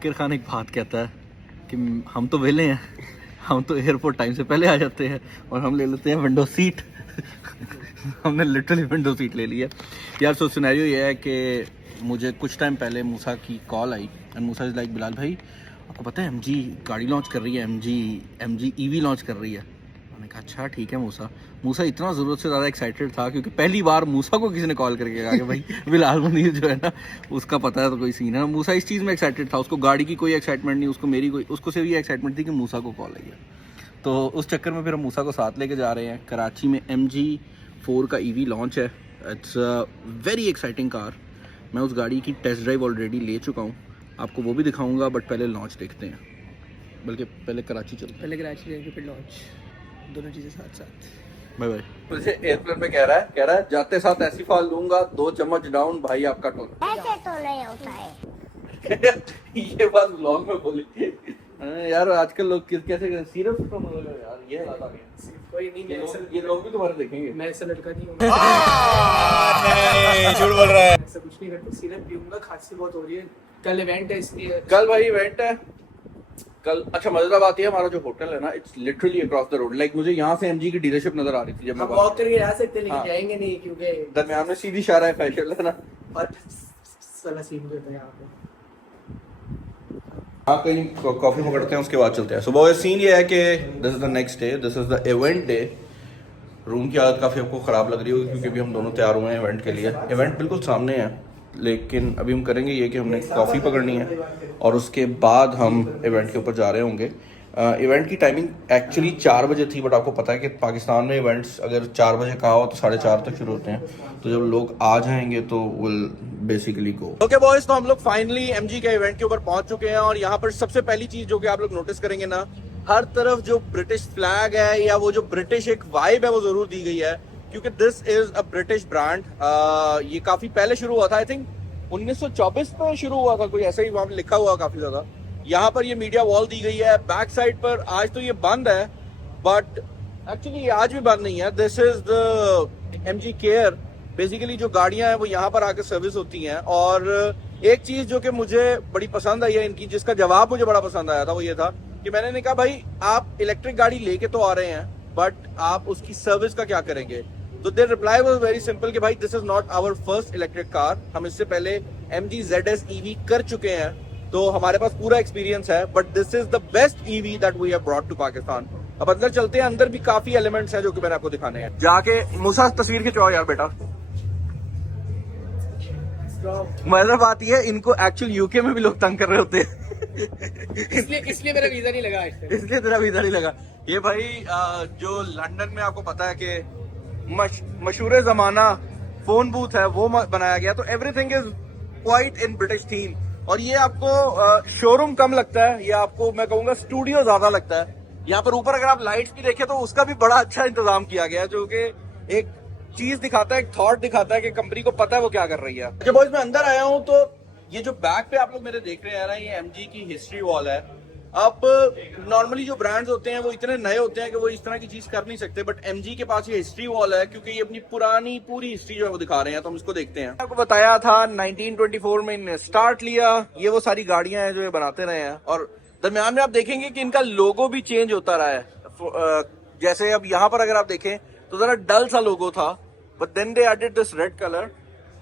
जाकिर खान एक बात कहता है कि हम तो वेले हैं, हम तो एयरपोर्ट टाइम से पहले आ जाते हैं और हम ले लेते हैं विंडो सीट। हमने लिटरली विंडो सीट ले ली है यार। सो सिनेरियो ये है कि मुझे कुछ टाइम पहले मूसा की call I and Musa is like, Bilal भाई आपको पता है एमजी गाड़ी लॉन्च कर रही है, एमजी ईवी लॉन्च कर रही है। मैंने कहा अच्छा ठीक है मूसा इतना ज़रूरत से ज़्यादा एक्साइटेड था क्योंकि पहली बार मूसा को किसी ने कॉल करके कहा कि भाई बिलाल मुनीर जो है ना उसका पता है तो कोई सीन है। मूसा इस चीज़ में एक्साइटेड था, उसको गाड़ी की कोई एक्साइटमेंट नहीं, उसको सिर्फ ये एक्साइटमेंट थी कि मूसा को कॉल आई है। तो उस चक्कर में फिर हम मूसा को साथ लेके जा रहे हैं। कराची में MG4 का ईवी लॉन्च है। It's a very exciting car. मैं उस गाड़ी की टेस्ट ड्राइव ऑलरेडी ले चुका हूँ, आपको वो भी दिखाऊंगा, बट पहले लॉन्च देखते हैं। बल्कि पहले कराची चलते हैं, पहले कराची जाएंगे फिर लॉन्च, दोनों चीज़ें साथ साथ। Bye bye. मुझे एयरप्लेन में कह रहा है जाते साथ ऐसी फाल लूंगा 2 चम्मच डाउन भाई आपका टोल। ऐसे तो नहीं होता है। ये बात व्लॉग में बोली यार। आजकल लोग कैसे सीरियस तो मतलब यार ये हालात आ गए। कोई नहीं, ये लोग भी तुम्हारे देखेंगे। मैं ऐसा लड़का नहीं हूँ। नहीं झूठ बोल रहा है। ऐसा कुछ नहीं करता, सिरप पीऊंगा, खांसी बहुत हो रही है। कल इवेंट है इसलिए। कल भाई इवेंट है कल। अच्छा मजेदार बात ये है, हमारा जो होटल है ना it's literally across the road. Like मुझे यहाँ से एमजी की डीलरशिप नजर आ रही थी जब मैं हम वॉक करके जा सकते हैं लेकिन हाँ। जाएंगे नहीं क्योंकि दरमियान में सीधी शारा है फैशन है ना। और साला सीन होता है यहाँ पे। हाँ कहीं कॉफी पकड़ते हैं उसके बाद चलते हैं। सुबह सीन ये है कि this is the next day, this is the event day. Room की हालत काफ़ी आपको ख़राब लग रही होगी क्योंकि अभी हम दोनों तैयार हुए हैं इवेंट के लिए। इवेंट बिल्कुल सामने है, लेकिन अभी हम करेंगे ये कि हमने कॉफ़ी पकड़नी है और उसके बाद हम इवेंट के ऊपर जा रहे होंगे। इवेंट की टाइमिंग एक्चुअली 4 बजे थी, बट आपको पता है कि पाकिस्तान में इवेंट्स अगर 4 बजे कहा हो तो 4:30 तक शुरू होते हैं। तो जब लोग आ जाएंगे तो will basically go. Okay boys, तो हम लोग फाइनली एमजी के इवेंट के ऊपर पहुंच चुके हैं और यहाँ पर सबसे पहली चीज़ जो कि आप लोग नोटिस करेंगे ना, हर तरफ जो ब्रिटिश फ्लैग है या वो जो ब्रिटिश एक वाइब है वो ज़रूर दी गई है क्योंकि this is a British brand. ये काफ़ी पहले शुरू हुआ था, आई थिंक 1924 में शुरू हुआ था, कोई ऐसा ही वहाँ पे लिखा हुआ काफ़ी ज़्यादा। यहाँ पर ये मीडिया वॉल दी गई है। बैक साइड पर आज तो ये बंद है, बट एक्चुअली ये आज भी बंद नहीं है। This is the MG care. Basically जो गाड़ियां हैं वो यहाँ पर आकर सर्विस होती हैं। और एक चीज जो कि मुझे बड़ी पसंद आई है इनकी, जिसका जवाब मुझे बड़ा पसंद आया था, वो ये था कि मैंने नहीं कहा भाई आप इलेक्ट्रिक गाड़ी लेके तो आ रहे हैं बट आप उसकी सर्विस का क्या करेंगे। तो their reply was very simple कि भाई this is not our first electric car. हम इससे पहले MG ZS EV कर चुके हैं तो हमारे पास पूरा एक्सपीरियंस है, but this is the best EV that we have brought to Pakistan. अब अंदर चलते हैं, अंदर भी काफी एलिमेंट्स हैं जो कि मैंने आपको दिखाने हैं। जाके मूसा तस्वीर खिंचवाओ यार बेटा। मजा बात ये है इनको एक्चुअल यूके में भी लोग तंग कर रहे होते हैं। इसलिए मेरा वीजा नहीं लगा आज तक। इसलिए तेरा वीजा नहीं लगा। ये भाई जो लंदन में आपको पता है कि मशहूर जमाना फोन बूथ है वो बनाया गया, तो everything is quite in British theme. और ये आपको शोरूम कम लगता है, ये आपको मैं कहूंगा स्टूडियो ज्यादा लगता है। यहाँ पर ऊपर अगर आप लाइट्स भी देखें तो उसका भी बड़ा अच्छा इंतजाम किया गया है, जो कि एक चीज दिखाता है, एक थॉट दिखाता है कि कंपनी को पता है वो क्या कर रही है। जब बॉयज मैं अंदर आया हूँ तो ये जो बैक पे आप लोग मेरे देख रहे हैं ना, ये MG की हिस्ट्री वॉल है। अब नॉर्मली जो ब्रांड्स होते हैं वो इतने नए होते हैं कि वो इस तरह की चीज कर नहीं सकते, बट MG के पास ये हिस्ट्री वॉल है क्योंकि ये अपनी पुरानी पूरी हिस्ट्री जो है वो दिखा रहे हैं। तो हम इसको देखते हैं। आपको बताया था 1924 में इन्हें स्टार्ट लिया। ये वो सारी गाड़ियां हैं जो ये बनाते रहे हैं और दरमियान में आप देखेंगे कि इनका लोगो भी चेंज होता रहा है। जैसे अब यहाँ पर अगर आप देखें तो जरा डल सा लोगो था, but then they added this red colour.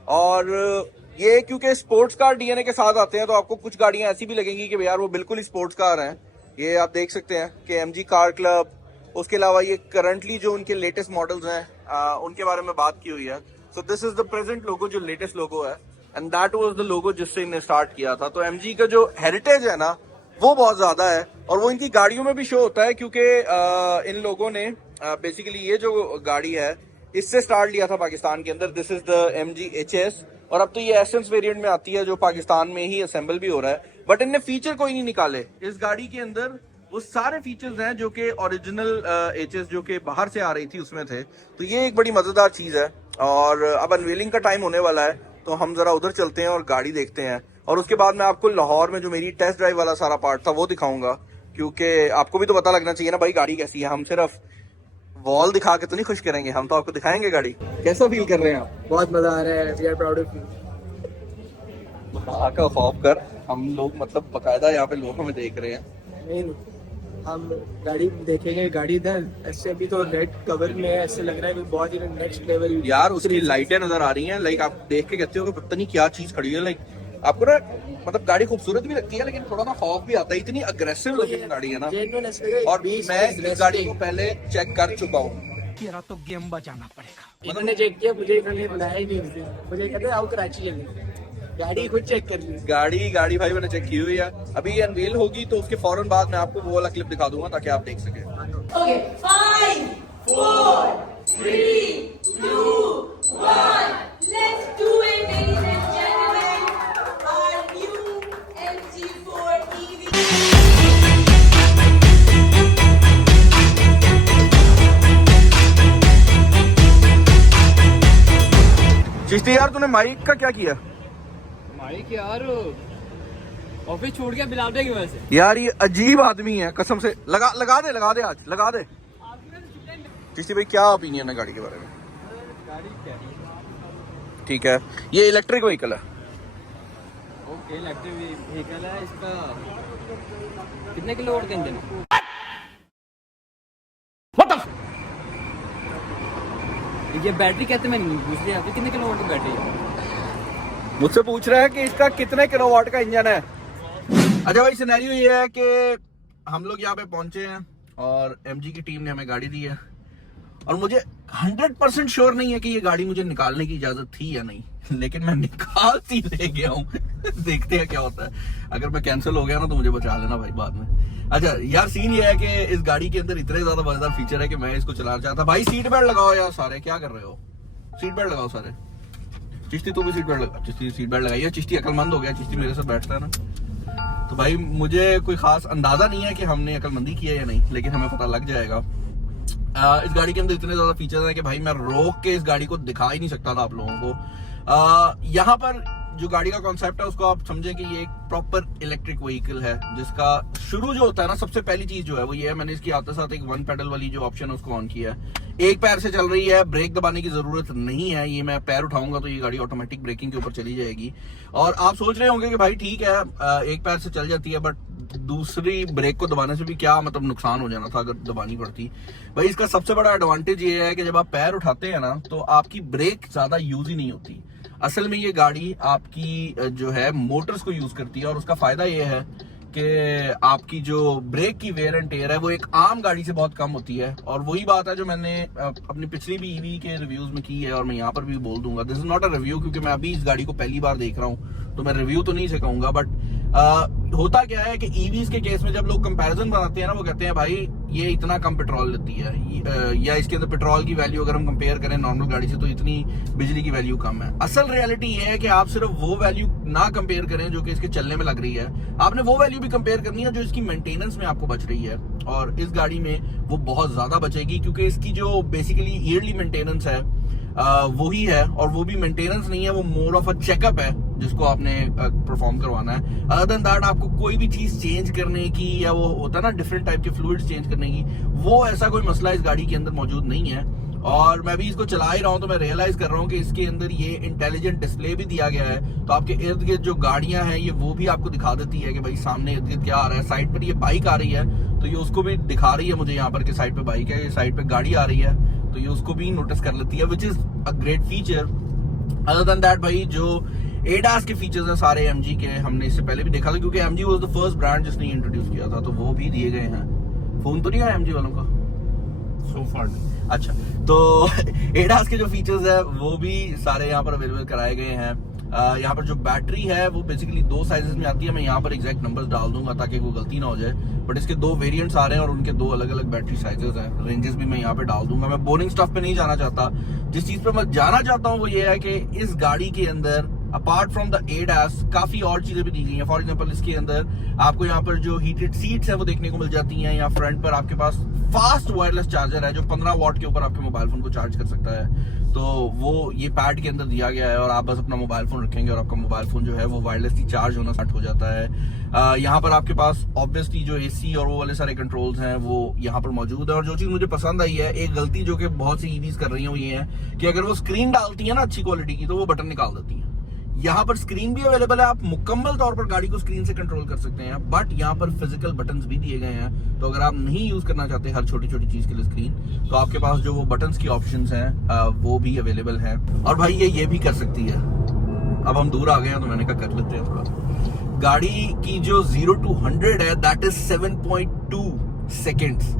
और ये क्योंकि स्पोर्ट्स कार DNA के साथ आते हैं तो आपको कुछ गाड़ियां ऐसी भी लगेंगी कि यार वो बिल्कुल ही स्पोर्ट्स कार हैं। ये आप देख सकते हैं कि MG कार क्लब। उसके अलावा ये करंटली जो उनके लेटेस्ट मॉडल्स हैं उनके बारे में बात की हुई है। So this is the present logo, जो लेटेस्ट लोगो है, and that was the logo जिससे इन्हें स्टार्ट किया था। तो MG का जो हेरिटेज है ना वो बहुत ज्यादा है और वो इनकी गाड़ियों में भी शो होता है क्योंकि इन लोगों ने बेसिकली ये जो गाड़ी है इससे स्टार्ट लिया था पाकिस्तान के अंदर। This is the MG HS और अब तो ये एसेंस वेरिएंट में आती है जो पाकिस्तान में ही असेंबल भी हो रहा है, बट इनने फीचर कोई नहीं निकाले। इस गाड़ी के अंदर वो सारे फीचर्स हैं जो कि ओरिजिनल HS जो कि बाहर से आ रही थी उसमें थे। तो ये एक बड़ी मजेदार चीज है और अब अनवीलिंग का टाइम होने वाला है तो हम जरा उधर चलते हैं और गाड़ी देखते हैं और उसके बाद मैं आपको लाहौर में जो मेरी टेस्ट ड्राइव वाला सारा पार्ट था वो दिखाऊंगा क्योंकि आपको भी तो पता लगना चाहिए ना भाई गाड़ी कैसी है। हम सिर्फ वॉल दिखा के तो नहीं खुश करेंगे, हम तो आपको दिखाएंगे गाड़ी। कैसा फील कर रहे हैं आप? बहुत मजा आ रहा है। We are proud of you. आका खौफ कर हम लोग मतलब बकायदा यहाँ पे लोग हमें देख रहे हैं। नहीं, हम गाड़ी देखेंगे, गाड़ी इधर ऐसे अभी तो रेड कवर में है, ऐसे लग रहा है कि बहुत ही नेक्स्ट लेवल। यार उसकी लाइटें नजर आ रही हैं, लाइक आप देख के कहते हो कि पता नहीं क्या चीज खड़ी है। लाइक आपको ना मतलब गाड़ी खूबसूरत भी लगती है, लेकिन थोड़ा ना खौफ भी आता है, इतनी अग्रेसिव लुकिंग गाड़ी है ना। और मैं इस गाड़ी को पहले चेक कर चुका हूँ। तेरा तो गेम बजाना पड़ेगा। इन्होंने चेक किया, मुझे इन्होंने बुलाया ही नहीं उस दिन। मुझे कहते आओ कराची लेंगे, गाड़ी खुद चेक कर ली। गाड़ी भाई मैंने चेक की हुई है। अभी अनवील होगी तो उसके फौरन बाद मैं आपको वो वाला क्लिप दिखा दूंगा ताकि आप देख सकें। Okay, 5, 4, 3, 2, 1. Let's do it, ladies and gentlemen. Our new MG4 EV. Chishti यार तूने माइक का क्या किया? माइक यार ऑफिस छोड़ के बिलावटे की वजह से। यार ये अजीब आदमी है कसम से। लगा दे आज लगा दे। चिश्ती भाई क्या ओपिनियन है गाड़ी के बारे में? गाड़ी क्या है? ठीक है, ये इलेक्ट्रिक व्हीकल है। ओके, इलेक्ट्रिक व्हीकल है। इसका कितने किलोवाट का इंजन है? ये बैटरी कहते मैं नहीं पूछ रहा, कितने किलोवाट की बैटरी है? मुझसे पूछ रहा है कि इसका कितने किलोवाट का इंजन है। अच्छा भाई, सिनेरियो ये है कि हम लोग यहाँ पे पहुंचे हैं और एमजी की टीम ने हमें गाड़ी दी है और मुझे 100% श्योर नहीं है कि ये गाड़ी मुझे निकालने की इजाजत थी या नहीं, लेकिन मैं निकाल ही ले गया हूँ। देखते हैं क्या होता है। अगर मैं कैंसिल हो गया ना तो मुझे बचा लेना भाई बाद में। अच्छा यार, सीन ये है कि इस गाड़ी के अंदर इतने ज्यादा मजेदार फीचर है कि मैं इसको चलाना चाहता। भाई सीट बेल्ट लगाओ यार सारे, क्या कर रहे हो? सीट बेल्ट लगाओ सारे। चिश्ती तू भी सीट बेल्ट लगा। चिश्ती सीट बेल्ट लगाइए। चिश्ती अकलमंद हो गया, चिश्ती मेरे साथ बैठता है ना। तो भाई मुझे कोई खास अंदाजा नहीं है कि हमने अकलमंदी की है या नहीं, लेकिन हमें पता लग जाएगा। इस गाड़ी के अंदर इतने ज्यादा फीचर्स हैं कि भाई मैं रोक के इस गाड़ी को दिखा ही नहीं सकता था आप लोगों को। यहाँ पर जो गाड़ी का कॉन्सेप्ट है उसको आप समझें कि ये एक प्रॉपर इलेक्ट्रिक व्हीकल है, जिसका शुरू जो होता है ना, सबसे पहली चीज जो है वो ये है, मैंने इसकी आते साथ एक वन पेडल वाली जो ऑप्शन है उसको ऑन किया है। एक पैर से चल रही है, ब्रेक दबाने की जरूरत नहीं है। ये मैं पैर उठाऊंगा तो ये गाड़ी ऑटोमेटिक ब्रेकिंग के ऊपर चली जाएगी। और आप सोच रहे होंगे कि भाई ठीक है एक पैर से चल जाती है, बट दूसरी ब्रेक को दबाने से भी क्या मतलब नुकसान हो जाना था अगर दबानी पड़ती। भाई इसका सबसे बड़ा एडवांटेज ये है कि जब आप पैर उठाते हैं ना तो आपकी ब्रेक ज्यादा यूज ही नहीं होती। असल में ये गाड़ी आपकी जो है मोटर्स को यूज करती है और उसका फायदा ये है कि आपकी जो ब्रेक की वेयर एंड टेयर है वो एक आम गाड़ी से बहुत कम होती है। और वही बात है जो मैंने अपनी पिछली भी ईवी के रिव्यूज में की है और मैं यहाँ पर भी बोल दूंगा। This is not a review, क्योंकि मैं अभी इस गाड़ी को पहली बार देख रहा हूँ तो मैं रिव्यू तो नहीं से कहूंगा। बट होता क्या है कि ईवीज के केस में जब लोग कंपैरिजन बनाते हैं ना, वो कहते हैं भाई ये इतना कम पेट्रोल लेती है, या इसके अंदर पेट्रोल की वैल्यू अगर हम कंपेयर करें नॉर्मल गाड़ी से तो इतनी बिजली की वैल्यू कम है। असल रियलिटी ये है कि आप सिर्फ वो वैल्यू ना कंपेयर करें जो कि इसके चलने में लग रही है, आपने वो वैल्यू भी कंपेयर करनी है जो इसकी मेंटेनेंस में आपको बच रही है। और इस गाड़ी में वो बहुत ज्यादा बचेगी, क्योंकि इसकी जो बेसिकली ईयरली मेंटेनेंस है वही है, और वो भी मेंटेनेंस नहीं है, वो मोर ऑफ अ चेकअप है जिसको आपने परफॉर्म करवाना है। अदर देन दैट आपको कोई भी चीज चेंज करने की, या वो होता है ना डिफरेंट टाइप के फ्लूइड्स चेंज करने की, वो ऐसा कोई मसला इस गाड़ी के अंदर मौजूद नहीं है। और मैं भी इसको चला ही रहा हूँ तो मैं रियलाइज कर रहा हूँ कि इसके अंदर ये इंटेलिजेंट डिस्प्ले भी दिया गया है, तो आपके इर्द गिर्द जो गाड़ियां हैं ये वो भी आपको दिखा देती है कि भाई सामने इर्द गिर्द क्या आ रहा है। साइड पर ये बाइक आ रही है तो ये उसको भी दिखा रही है मुझे यहाँ पर कि साइड पे बाइक है, ये साइड पे गाड़ी आ रही है तो ये उसको भी नोटिस कर लेती है, which is a great feature. Other than that भाई जो एडास के फीचर्स हैं सारे एमजी के, हमने इससे पहले भी देखा था, क्योंकि MG was the first brand जिसने इंट्रोड्यूस किया था, तो वो भी दिए गए हैं। फोन तो नहीं आया एमजी वालों का सो फार? अच्छा, तो एडास के जो फीचर्स है वो भी सारे यहाँ पर अवेलेबल कराए गए हैं। यहाँ पर जो बैटरी है वो बेसिकली 2 साइजेस में आती है। मैं यहाँ पर एग्जैक्ट नंबर्स डाल दूंगा ताकि कोई गलती ना हो जाए, बट इसके 2 वेरिएंट्स आ रहे हैं और उनके 2 अलग अलग बैटरी साइजेस हैं। रेंजेस भी मैं यहाँ पे डाल दूंगा। मैं बोरिंग स्टफ पे नहीं जाना चाहता। जिस चीज पे मैं जाना चाहता हूँ वो ये है कि इस गाड़ी के अंदर अपार्ट फ्रॉम द एडास काफी और चीजें भी दी गई हैं। फॉर एग्जांपल इसके अंदर आपको यहाँ पर जो हीटेड सीट्स है वो देखने को मिल जाती हैं। यहाँ फ्रंट पर आपके पास फास्ट वायरलेस चार्जर है जो 15 वॉट के ऊपर आपके मोबाइल फोन को चार्ज कर सकता है, तो वो ये पैड के अंदर दिया गया है और आप बस अपना मोबाइल फोन रखेंगे और आपका मोबाइल फोन जो है वो वायरलेसली चार्ज होना स्टार्ट हो जाता है। यहाँ पर आपके पास ऑब्वियसली जो एसी और वो वाले सारे कंट्रोल्स हैं वो यहाँ पर मौजूद है। और जो चीज मुझे पसंद आई है, एक गलती जो कि बहुत सी ईवीज कर रही है वो ये है कि अगर वो स्क्रीन डालती है ना अच्छी क्वालिटी की तो वो बटन निकाल देती है। यहाँ पर स्क्रीन भी अवेलेबल है, आप मुकम्मल तौर पर गाड़ी को स्क्रीन से कंट्रोल कर सकते हैं, बट यहाँ पर फिजिकल बटन्स भी दिए गए हैं। तो अगर आप नहीं यूज करना चाहते हर छोटी छोटी चीज के लिए स्क्रीन, तो आपके पास जो वो बटन्स की ऑप्शंस हैं वो भी अवेलेबल है। और भाई ये भी कर सकती है। अब हम दूर आ गए हैं तो मैंने कहा कर लेते हैं थोड़ा। गाड़ी की जो 0 to 100 है दैट इज 7.2 सेकेंड्स।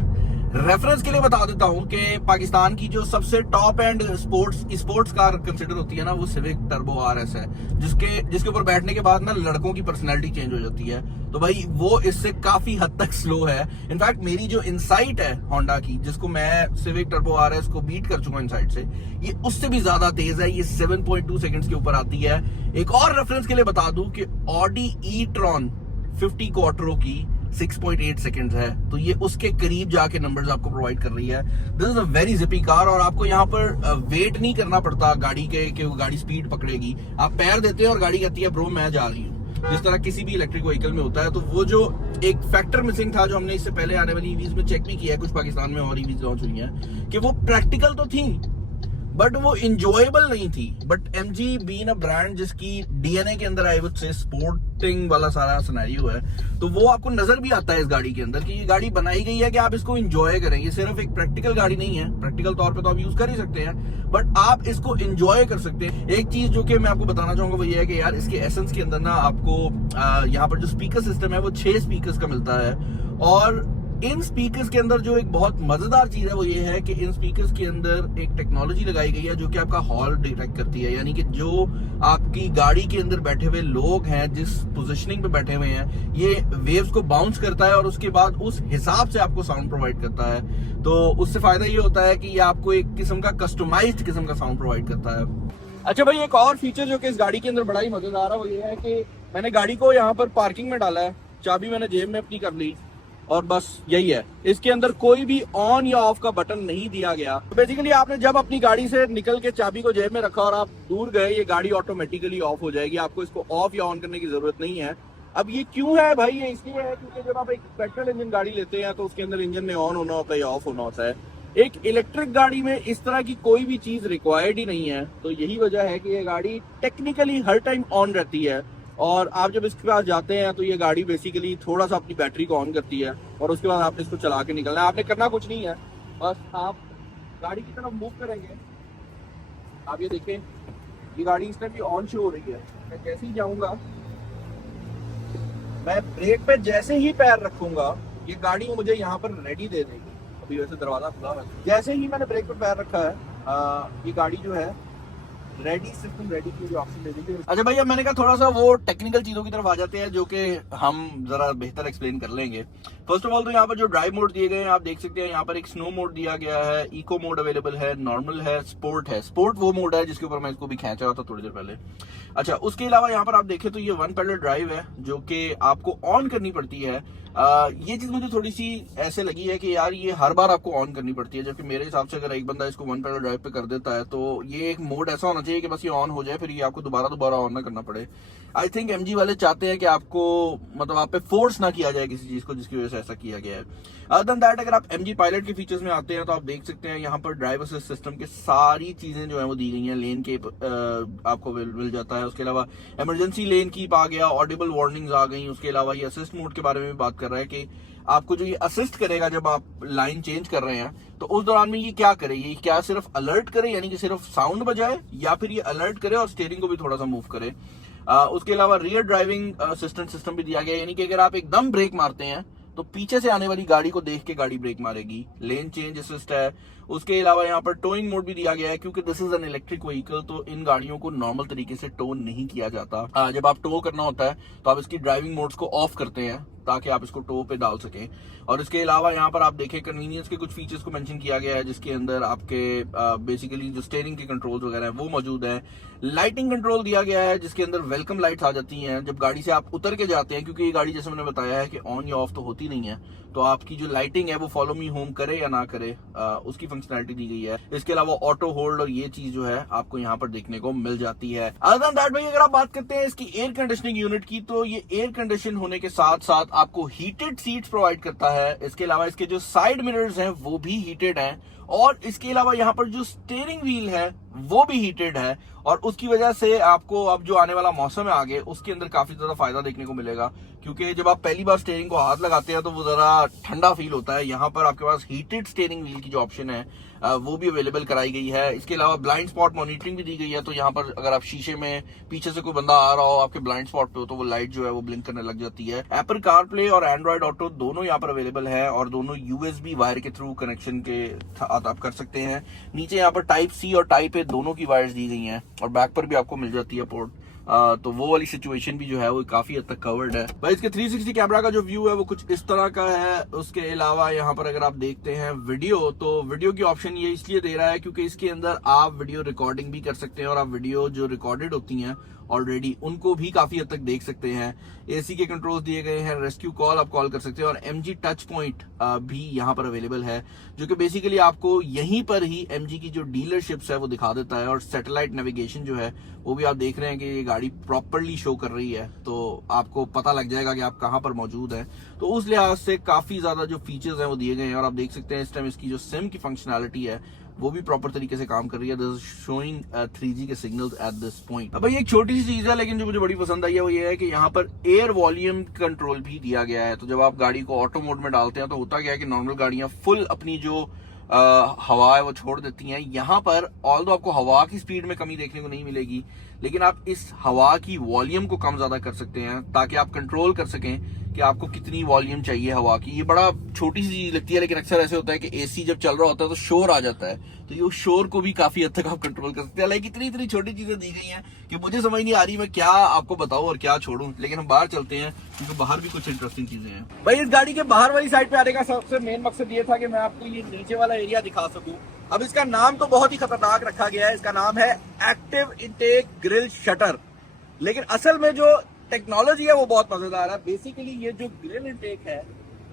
रेफरेंस के लिए बता देता हूं कि पाकिस्तान की जो सबसे top and sports car consider होती है ना, वो सिविक टर्बो आरएस है, जिसके ऊपर बैठने के बाद ना लड़कों की पर्सनैलिटी चेंज हो जाती है। तो भाई वो इससे काफी हद तक स्लो है। इनफैक्ट मेरी जो इनसाइट है होंडा की, जिसको मैं सिविक टर्बो आरएस को बीट कर चुका हूं इनसाइट से, ये उससे भी ज्यादा तेज है। ये 7.2 सेकंड्स के ऊपर आती है। एक और रेफरेंस के लिए बता दूं कि ऑडी ई-ट्रॉन 50 क्वार्टरो की 6.8 सेकंड्स है, तो ये उसके करीब जाके नंबर्स आपको प्रोवाइड कर रही है। This is a very zippy car, और आपको यहाँ पर वेट नहीं करना पड़ता गाड़ी के कि वो गाड़ी स्पीड पकड़ेगी। आप पैर देते हैं और गाड़ी कहती है ब्रो मैं जा रही हूँ, जिस तरह किसी भी इलेक्ट्रिक व्हीकल में होता है। तो वो जो एक फैक्टर मिसिंग था, जो हमने इससे पहले आने वाली ईवीज में चेक भी किया है, कुछ पाकिस्तान में और ईवीज लॉन्च हुई हैं, कि वो प्रैक्टिकल तो थी बट वो इंजॉयबल नहीं थी। But MG being a brand जिसकी डीएनए के अंदर आई वुड से स्पोर्टिंग वाला सारा सिनेरियो है, तो वो आपको नजर भी आता है इस गाड़ी के अंदर कि ये गाड़ी बनाई गई है कि आप इसको एंजॉय करें। ये सिर्फ एक प्रैक्टिकल गाड़ी नहीं है, प्रैक्टिकल तौर पे तो आप यूज कर ही सकते हैं, बट आप इसको एंजॉय कर सकते हैं। एक चीज जो कि मैं आपको बताना चाहूंगा वो ये है कि यार इसके एसेंस के अंदर ना आपको यहाँ पर जो स्पीकर सिस्टम है वो 6 स्पीकर्स का मिलता है। और इन स्पीकर्स के अंदर जो एक बहुत मजेदार चीज है वो ये है कि इन स्पीकर्स के अंदर एक टेक्नोलॉजी लगाई गई है जो कि आपका हॉल डिटेक्ट करती है। यानी कि जो आपकी गाड़ी के अंदर बैठे हुए लोग हैं, जिस पोजीशनिंग पे बैठे हुए हैं, ये वेव्स को बाउंस करता है और उसके बाद उस हिसाब से आपको साउंड प्रोवाइड करता है। तो उससे फायदा ये होता है कि ये आपको एक किस्म का कस्टमाइज्ड किस्म का साउंड प्रोवाइड करता है। अच्छा भाई, एक और फीचर जो कि इस गाड़ी के अंदर बड़ा ही मजेदार है वो ये है कि मैंने गाड़ी को यहाँ पर पार्किंग में डाला है, चाबी मैंने जेब में अपनी कर ली, और बस यही है। इसके अंदर कोई भी ऑन या ऑफ का बटन नहीं दिया गया। तो बेसिकली आपने जब अपनी गाड़ी से निकल के चाबी को जेब में रखा और आप दूर गए, ये गाड़ी ऑटोमेटिकली ऑफ हो जाएगी। आपको इसको ऑफ या ऑन करने की जरूरत नहीं है। अब ये क्यों है भाई? ये इसलिए है क्योंकि जब आप एक पेट्रोल इंजन गाड़ी लेते हैं तो उसके अंदर इंजन में ऑन होना होता है या ऑफ होना होता है। एक इलेक्ट्रिक गाड़ी में इस तरह की कोई भी चीज रिक्वायर्ड ही नहीं है। तो यही वजह है कि ये गाड़ी टेक्निकली हर टाइम ऑन रहती है, और आप जब इसके पास जाते हैं तो ये गाड़ी बेसिकली थोड़ा सा अपनी बैटरी को ऑन करती है और उसके बाद आपने इसको चला के निकलना है। आपने करना कुछ नहीं है, बस आप गाड़ी की तरफ मूव करेंगे। आप ये देखें, ये गाड़ी इस टाइम भी ऑन शो हो रही है। मैं जैसे ही जाऊंगा, मैं ब्रेक पे जैसे ही पैर रखूंगा, ये गाड़ी मुझे यहाँ पर रेडी दे देगी। अभी वैसे दरवाजा खुला है, जैसे ही मैंने ब्रेक पे पैर रखा है ये गाड़ी जो है रेडी सिस्टम रेडी की ऑप्शन दे दीजिए। अच्छा भाई, अब मैंने कहा थोड़ा सा वो टेक्निकल चीजों की तरफ आ जाते हैं जो कि हम जरा बेहतर एक्सप्लेन कर लेंगे। फर्स्ट ऑफ ऑल तो यहाँ पर जो ड्राइव मोड दिए गए हैं आप देख सकते हैं, यहाँ पर एक स्नो मोड दिया गया है, इको मोड अवेलेबल है, नॉर्मल है, स्पोर्ट है। स्पोर्ट वो मोड है जिसके ऊपर मैं इसको भी खींच रहा था थोड़ी देर पहले। अच्छा, उसके अलावा यहाँ पर आप देखें तो ये 1 पैडल ड्राइव है जो कि आपको ऑन करनी पड़ती है। ये चीज मुझे थोड़ी सी ऐसे लगी है कि यार ये हर बार आपको ऑन करनी पड़ती है, जबकि मेरे हिसाब से अगर एक बंदा इसको 1 पैडल ड्राइव पे कर देता है तो ये एक मोड ऐसा होना चाहिए कि बस ये ऑन हो जाए, फिर ये आपको दोबारा ऑन ना करना पड़े। आई थिंक एमजी वाले चाहते हैं कि आपको मतलब आप पे फोर्स ना किया जाए किसी चीज को, जिसकी वजह से ऐसा किया गया है। अदर देन दैट, अगर आप एमजी पायलट के फीचर्स में आते हैं तो आप देख सकते हैं यहाँ पर ड्राइव असिस्ट सिस्टम के सारी चीजें जो है वो दी गई हैं। लेन कीप आपको मिल जाता है, उसके अलावा इमरजेंसी लेन कीप आ गया, ऑडिबल वार्निंग्स आ गई। उसके अलावा ये असिस्ट मोड के बारे में भी बात कर रहा है कि आपको जो ये असिस्ट करेगा जब आप लाइन चेंज कर रहे हैं तो उस दौरान में ये क्या करे, ये क्या सिर्फ अलर्ट करे यानी कि सिर्फ साउंड बजाए, या फिर ये अलर्ट करे और स्टीयरिंग को भी थोड़ा सा मूव करे। उसके अलावा रियर ड्राइविंग असिस्टेंट सिस्टम भी दिया गया है, यानी कि अगर आप एकदम ब्रेक मारते हैं तो पीछे से आने वाली गाड़ी को देख के गाड़ी ब्रेक मारेगी। लेन चेंज असिस्ट है। उसके अलावा यहाँ पर टोइंग मोड भी दिया गया है, क्योंकि this is an electric vehicle तो इन गाड़ियों को नॉर्मल तरीके से टो नहीं किया जाता। जब आप टो करना होता है तो आप इसकी ड्राइविंग मोड्स को ऑफ करते हैं ताकि आप इसको टो पे डाल सकें। और इसके अलावा यहाँ पर आप देखें कन्वीनियंस के कुछ फीचर्स को मेंशन किया गया है, जिसके अंदर आपके बेसिकली जो स्टीयरिंग के कंट्रोल्स वगैरह हैं वो मौजूद हैं। लाइटिंग कंट्रोल दिया गया है जिसके अंदर वेलकम लाइट्स आ जाती हैं जब गाड़ी से आप उतर के जाते हैं, क्योंकि ये गाड़ी जैसे मैंने बताया है कि ऑन या ऑफ तो होती नहीं है, तो आपकी जो लाइटिंग है वो फॉलो मी होम करे या ना करे उसकी फंक्शनैलिटी दी गई है। इसके अलावा ऑटो होल्ड और ये चीज जो है आपको यहाँ पर देखने को मिल जाती है। अदर देन दैट भाई, अगर आप बात करते हैं इसकी एयर कंडीशनिंग यूनिट की, तो ये एयर कंडीशन होने के साथ साथ आपको हीटेड सीट्स प्रोवाइड करता है। इसके अलावा इसके जो साइड मिरर्स हैं वो भी हीटेड हैं, और इसके अलावा यहाँ पर जो स्टीयरिंग व्हील है वो भी हीटेड है, और उसकी वजह से आपको अब जो आने वाला मौसम है आगे, उसके अंदर काफी ज्यादा फायदा देखने को मिलेगा, क्योंकि जब आप पहली बार स्टीयरिंग को हाथ लगाते हैं तो वो जरा ठंडा फील होता है। यहाँ पर आपके पास हीटेड स्टीयरिंग व्हील की जो ऑप्शन है वो भी अवेलेबल कराई गई है। इसके अलावा ब्लाइंड स्पॉट मॉनिटरिंग भी दी गई है, तो यहाँ पर अगर आप शीशे में पीछे से कोई बंदा आ रहा हो आपके ब्लाइंड स्पॉट पे हो तो वो लाइट जो है वो ब्लिंक करने लग जाती है। एप्पल कारप्ले और एंड्रॉइड ऑटो दोनों यहाँ पर अवेलेबल है, और दोनों यूएसबी वायर के थ्रू कनेक्शन के साथ आप कर सकते हैं। नीचे यहाँ पर टाइप सी और टाइप ए दोनों की वायर्स दी गई हैं, और बैक पर भी आपको मिल जाती है पोर्ट। तो वो वाली सिचुएशन भी जो है वो काफी हद तक कवर्ड है भाई। इसके 360 कैमरा का जो व्यू है वो कुछ इस तरह का है। उसके अलावा यहाँ पर अगर आप देखते हैं वीडियो, तो वीडियो की ऑप्शन ये इसलिए दे रहा है क्योंकि इसके अंदर आप वीडियो रिकॉर्डिंग भी कर सकते हैं, और आप वीडियो जो रिकॉर्डेड होती हैं ऑलरेडी उनको भी काफी हद तक देख सकते हैं। एसी के कंट्रोल्स दिए गए हैं, रेस्क्यू कॉल आप कॉल कर सकते हैं, और एमजी टच पॉइंट भी यहाँ पर अवेलेबल है, जो कि बेसिकली आपको यहीं पर ही एमजी की जो डीलरशिप्स है वो दिखा देता है। और सैटेलाइट नेविगेशन जो है वो भी आप देख रहे हैं कि ये गाड़ी प्रॉपरली शो कर रही है, तो आपको पता लग जाएगा कि आप कहाँ पर मौजूद हैं। तो उस लिहाज से काफी ज्यादा जो फीचर्स हैं वो दिए गए हैं, और आप देख सकते हैं इस टाइम इसकी जो सिम की फंक्शनैलिटी है वो भी प्रॉपर तरीके से काम कर रही है। दिस इज शोइंग 3G के सिग्नल्स एट दिस पॉइंट। अब भाई एक छोटी सी चीज है लेकिन जो मुझे बड़ी पसंद आई है वो ये है कि यहाँ पर एयर वॉल्यूम कंट्रोल भी दिया गया है। तो जब आप गाड़ी को ऑटो मोड में डालते हैं तो होता क्या है कि नॉर्मल गाड़ियां फुल अपनी जो हवा है वो छोड़ देती हैं। यहाँ पर ऑल्दो आपको हवा की स्पीड में कमी देखने को नहीं मिलेगी, लेकिन आप इस हवा की वॉल्यूम को कम ज्यादा कर सकते हैं ताकि आप कंट्रोल कर सकें कि आपको कितनी वॉल्यूम चाहिए हवा की। ये बड़ा छोटी सी चीज लगती है, लेकिन अक्सर ऐसे होता है कि एसी जब चल रहा होता है तो शोर आ जाता है, तो ये शोर को भी काफी हद तक आप कंट्रोल कर सकते हैं। लाइक इतनी इतनी छोटी चीजें दी गई हैं कि मुझे समझ नहीं आ रही मैं क्या आपको बताऊं और क्या छोड़ूं, लेकिन हम बाहर चलते हैं क्योंकि बाहर भी कुछ इंटरेस्टिंग चीजें हैं। भाई इस गाड़ी के बाहर वाली साइड पे आने का सबसे मेन मकसद ये था कि मैं आपको ये नीचे वाला एरिया दिखा सकूं। अब इसका नाम तो बहुत ही खतरनाक रखा गया है, इसका नाम है एक्टिव इनटेक ग्रिल शटर, लेकिन असल में जो टेक्नोलॉजी है वो बहुत मजेदार है। बेसिकली ये जो ग्रिल इनटेक है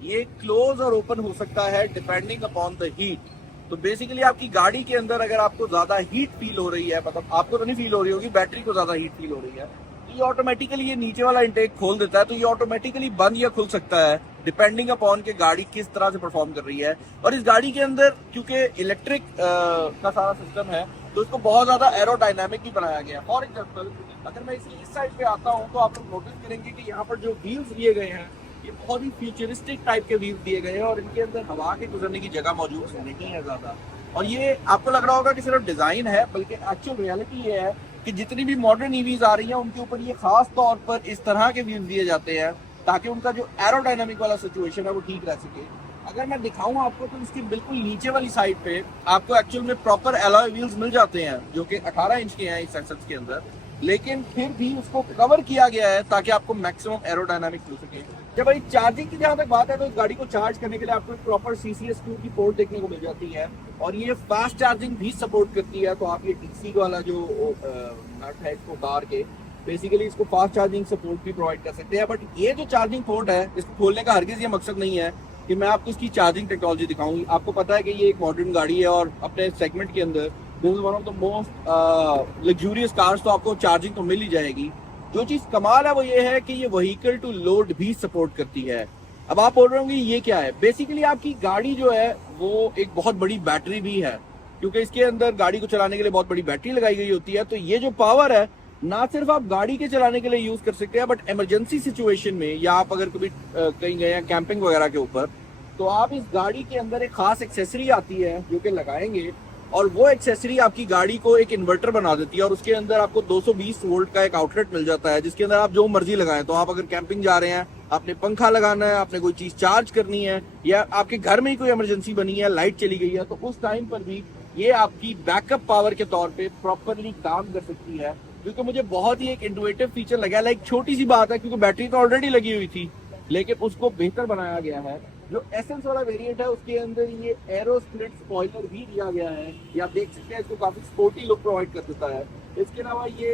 ये क्लोज और ओपन हो सकता है डिपेंडिंग अपॉन द हीट। तो बेसिकली आपकी गाड़ी के अंदर अगर आपको ज्यादा हीट फील हो रही है, मतलब आपको तो नहीं फील हो रही होगी, बैटरी को ज्यादा हीट फील हो रही है, ये ऑटोमेटिकली ये नीचे वाला इंटेक खोल देता है, तो ये ऑटोमेटिकली बंद या खुल सकता है डिपेंडिंग अपॉन के गाड़ी किस तरह से परफॉर्म कर रही है। और इस गाड़ी के अंदर क्योंकि इलेक्ट्रिक का सारा सिस्टम है तो इसको बहुत ज्यादा एरोडायनामिक भी बनाया गया है। फॉर एग्जाम्पल अगर मैं इसकी इस साइड पे आता हूँ तो आप लोग नोटिस करेंगे कि यहाँ पर जो व्हील्स दिए गए हैं ये बहुत ही फ्यूचरिस्टिक टाइप के व्हील्स दिए गए हैं, और इनके अंदर हवा के गुजरने की जगह मौजूद नहीं है ज्यादा। और ये आपको लग रहा होगा कि सिर्फ डिजाइन है, बल्कि एक्चुअल रियलिटी ये है कि जितनी भी मॉडर्न ईवीज आ रही हैं उनके ऊपर ये खास तौर पर इस तरह के व्हील्स दिए जाते हैं ताकि उनका जो एरोडायनामिक वाला सिचुएशन है वो ठीक रह सके। अगर मैं दिखाऊं आपको तो इसके बिल्कुल नीचे वाली साइड पे आपको एक्चुअल में प्रॉपर एलॉय व्हील्स मिल जाते हैं जो कि 18 इंच के हैं इस एक्सेस के अंदर, लेकिन फिर भी उसको कवर किया गया है ताकि आपको मैक्सिमम एरोडायनामिक मिल सके। जब भाई चार्जिंग की जहां तक बात है तो इस गाड़ी को चार्ज करने के लिए आपको एक प्रॉपर CCS2 की पोर्ट देखने को मिल जाती है, और ये फास्ट चार्जिंग भी सपोर्ट करती है। तो आप ये DC वाला जो नट है इसको उतार के बेसिकली इसको फास्ट चार्जिंग सपोर्ट भी प्रोवाइड कर सकते हैं। बट ये जो चार्जिंग पोर्ट है इसको खोलने का हरगिज ये मकसद नहीं है कि मैं आपको इसकी चार्जिंग टेक्नोलॉजी दिखाऊंगी। आपको पता है कि ये एक मॉडर्न गाड़ी है और अपने सेगमेंट के अंदर this is one of the most luxurious cars, तो आपको चार्जिंग तो मिल ही जाएगी। जो चीज कमाल है वो ये है कि ये व्हीकल टू लोड भी सपोर्ट करती है। अब आप बोल रहे होंगे ये क्या है, बेसिकली आपकी गाड़ी जो है वो एक बहुत बड़ी बैटरी भी है, क्योंकि इसके अंदर गाड़ी को चलाने के लिए बहुत बड़ी बैटरी लगाई गई होती है। तो ये जो पावर है ना सिर्फ आप गाड़ी के चलाने के लिए यूज कर सकते हैं, बट इमरजेंसी सिचुएशन में या आप अगर कभी कहीं गए हैं कैंपिंग वगैरह के ऊपर, तो आप इस गाड़ी के अंदर एक खास एक्सेसरी आती है जो कि लगाएंगे, और वो एक्सेसरी आपकी गाड़ी को एक इन्वर्टर बना देती है, और उसके अंदर आपको 220 वोल्ट का एक आउटलेट मिल जाता है जिसके अंदर आप जो मर्जी लगाएं। तो आप अगर कैंपिंग जा रहे हैं, आपने पंखा लगाना है, आपने कोई चीज चार्ज करनी है, या आपके घर में ही कोई इमरजेंसी बनी है, लाइट चली गई है, तो उस टाइम पर भी ये आपकी बैकअप पावर के तौर पे प्रॉपरली काम कर सकती है। क्योंकि मुझे बहुत ही एक इंटुइटिव फीचर लगा, लाइक छोटी सी बात है क्योंकि बैटरी तो ऑलरेडी लगी हुई थी, लेकिन उसको बेहतर बनाया गया है। जो एसेंस वाला वेरिएंट है उसके अंदर ये एरो स्प्लिट स्पॉइलर भी दिया गया है, ये आप देख सकते हैं, इसको काफी स्पोर्टी लुक प्रोवाइड कर देता है। इसके अलावा ये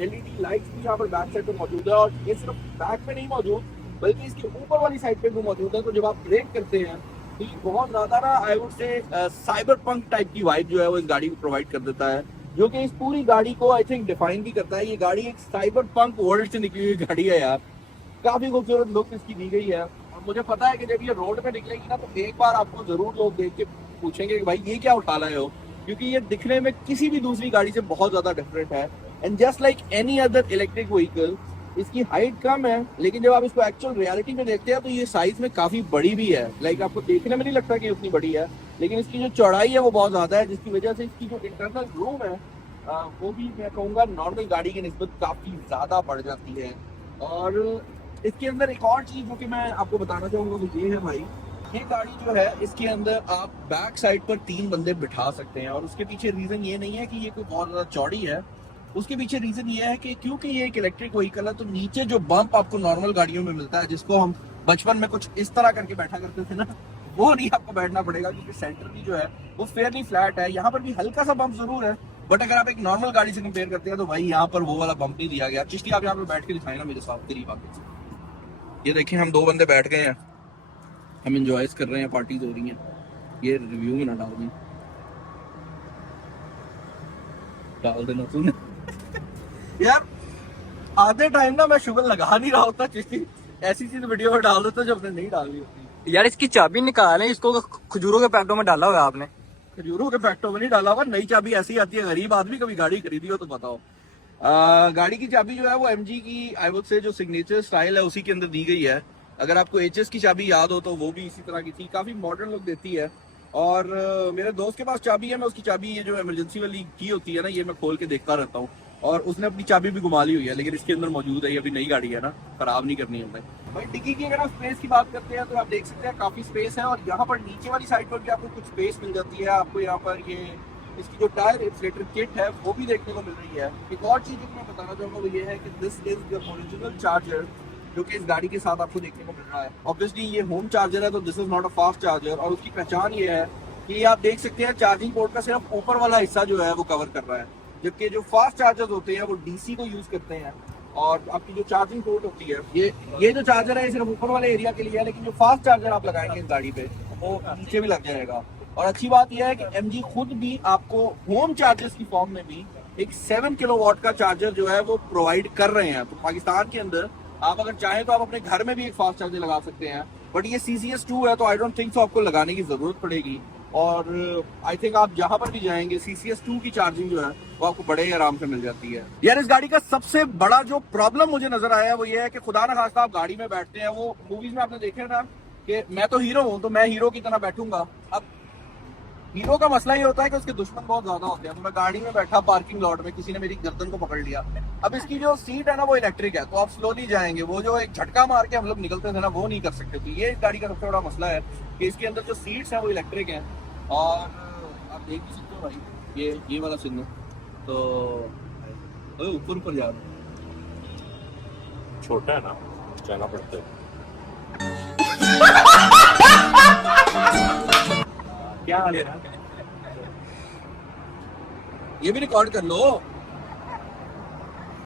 LED लाइट्स भी यहाँ पर बैक साइड पे मौजूद है, और ये सिर्फ बैक में नहीं मौजूद बल्कि इसके ऊपर वाली साइड पे भी मौजूद है। तो जब आप ब्रेक करते हैं तो ये बहुत ज्यादा ना I would say cyber punk type की वाइब जो है वो इस गाड़ी को प्रोवाइड कर देता है, जो कि इस पूरी गाड़ी को आई थिंक डिफाइन भी करता है। ये गाड़ी एक साइबर पंक वर्ल्ड से निकली हुई गाड़ी है यार, काफी खूबसूरत लुक इसकी दी गई है। और मुझे पता है कि जब ये रोड पे निकलेगी ना तो एक बार आपको जरूर लोग देख के पूछेंगे कि भाई ये क्या उठा लाए हो, क्योंकि ये दिखने में किसी भी दूसरी गाड़ी से बहुत ज्यादा डिफरेंट है। And just like any other electric vehicle, इसकी हाइट कम है, लेकिन जब आप इसको एक्चुअल रियलिटी में देखते हैं तो ये साइज में काफी बड़ी भी है। लाइक आपको देखने में नहीं लगता कि उतनी बड़ी है, लेकिन इसकी जो चौड़ाई है वो बहुत ज्यादा है, जिसकी वजह से इसकी जो इंटरनल रूम है वो भी मैं कहूँगा नॉर्मल गाड़ी की निस्बत काफी ज्यादा बढ़ जाती है। और इसके अंदर एक और चीज जो कि मैं आपको बताना चाहूंगा वो ये है भाई, ये गाड़ी जो है इसके अंदर आप बैक साइड पर 3 बंदे बिठा सकते हैं। और उसके पीछे रीजन ये नहीं है कि ये कोई बहुत ज्यादा चौड़ी है, उसके पीछे रीजन ये है कि क्योंकि ये एक इलेक्ट्रिक व्हीकल है तो नीचे जो बम्प आपको नॉर्मल गाड़ियों में मिलता है, जिसको हम बचपन में कुछ इस तरह करके बैठा करते थे ना, वो नहीं आपको बैठना पड़ेगा, क्योंकि सेंटर भी जो है वो फेयरली फ्लैट है। यहाँ पर भी हल्का सा बम्प जरूर है, बट अगर आप एक नॉर्मल गाड़ी से कंपेयर करते हैं तो भाई यहाँ पर वो वाला बम्प नहीं दिया गया। चिश्ती आप यहाँ पर बैठ के दिखाए ना मेरे साथ करीब आके। ये देखिए हम 2 बंदे बैठ गए हैं, हम इंजॉय कर रहे हैं, पार्टीज हो रही हैं। ये रिव्यू में ना डाल देना तूने यार। आधे टाइम ना मैं शुगर लगा नहीं रहा होता, चिश्ती ऐसी चीज वीडियो में डाल देता जो अपने नहीं डालनी होती। यार इसकी चाबी निकालें, इसको खजूरों के पैकेटों में डाला हुआ है आपने। खजूरों के पैकेटों में नहीं डाला हुआ, नई चाबी ऐसी आती है। गरीब आदमी कभी गाड़ी खरीदी हो तो बताओ। गाड़ी की चाबी जो है वो MG की आई वुड से जो सिग्नेचर स्टाइल है उसी के अंदर दी गई है। अगर आपको HS की चाबी याद हो तो वो भी इसी तरह की थी, काफी मॉडर्न लुक देती है। और मेरे दोस्त के पास चाबी है, मैं उसकी चाबी ये जो इमरजेंसी वाली की होती है ना, ये मैं खोल के देखता रहता हूँ, और उसने अपनी चाबी भी घुमा ली हुई है, लेकिन इसके अंदर मौजूद है। ये अभी नई गाड़ी है ना, खराब नहीं करनी है हमें। भाई डिक्की की अगर आप स्पेस की बात करते हैं तो आप देख सकते हैं काफी स्पेस है, और यहाँ पर नीचे वाली साइड पर भी आपको कुछ स्पेस मिल जाती है। आपको यहाँ पर ये इसकी जो टायर इन्फ्लेटर किट है वो भी देखने को मिल रही है। एक और चीज जो मैं बताना चाहूंगा वो ये है कि this is the original charger जो कि इस गाड़ी के साथ आपको देखने को मिल रहा है। ऑब्वियसली ये होम चार्जर है तो this is not a fast charger, और उसकी पहचान ये है कि आप देख सकते हैं चार्जिंग पोर्ट का सिर्फ ऊपर वाला हिस्सा जो है वो कवर कर रहा है, जबकि जो फास्ट चार्जर्स होते हैं वो DC को यूज करते हैं। और आपकी जो चार्जिंग पोर्ट होती है ये जो चार्जर है ये सिर्फ ऊपर वाले एरिया के लिए है, लेकिन जो फास्ट चार्जर आप लगाएंगे इस गाड़ी पे वो नीचे भी लग जाएगा। और अच्छी बात यह है कि MG खुद भी आपको होम चार्जर्स की फॉर्म में भी एक 7 किलोवाट का चार्जर जो है वो प्रोवाइड कर रहे हैं। तो पाकिस्तान के अंदर आप अगर चाहें तो आप अपने घर में भी एक फास्ट चार्जर लगा सकते हैं, बट ये CCS2 है तो आई डोंट थिंक सो आपको लगाने की जरूरत पड़ेगी। और आई थिंक आप जहां पर भी जाएंगे CCS2 की चार्जिंग जो है वो आपको बड़े ही आराम से मिल जाती है। यार इस गाड़ी का सबसे बड़ा जो प्रॉब्लम मुझे नजर आया वो ये है कि खुदा ना खास्ता आप गाड़ी में बैठते हैं, वो मूवीज में आपने देखा था कि मैं तो हीरो हूं तो मैं हीरो की तरह बैठूंगा। अब हीरो का मसला ये होता है कि उसके दुश्मन बहुत ज्यादा होते हैं। तो मैं गाड़ी में बैठा पार्किंग लॉट में, किसी ने मेरी गर्दन को पकड़ लिया। अब इसकी जो सीट है ना वो इलेक्ट्रिक है, तो आप स्लोली जाएंगे, वो जो एक झटका मार के हम लोग निकलते थे ना वो नहीं कर सकते। तो ये इस गाड़ी का सबसे बड़ा मसला है कि इसके अंदर जो सीट्स हैं वो इलेक्ट्रिक हैं। और आप देख भी सकते हो भाई ये वाला सिग्नल तो ऊपर जा रहा है, छोटा है ना, जाना पड़ता है। क्या हाल है? ये भी रिकॉर्ड कर लो।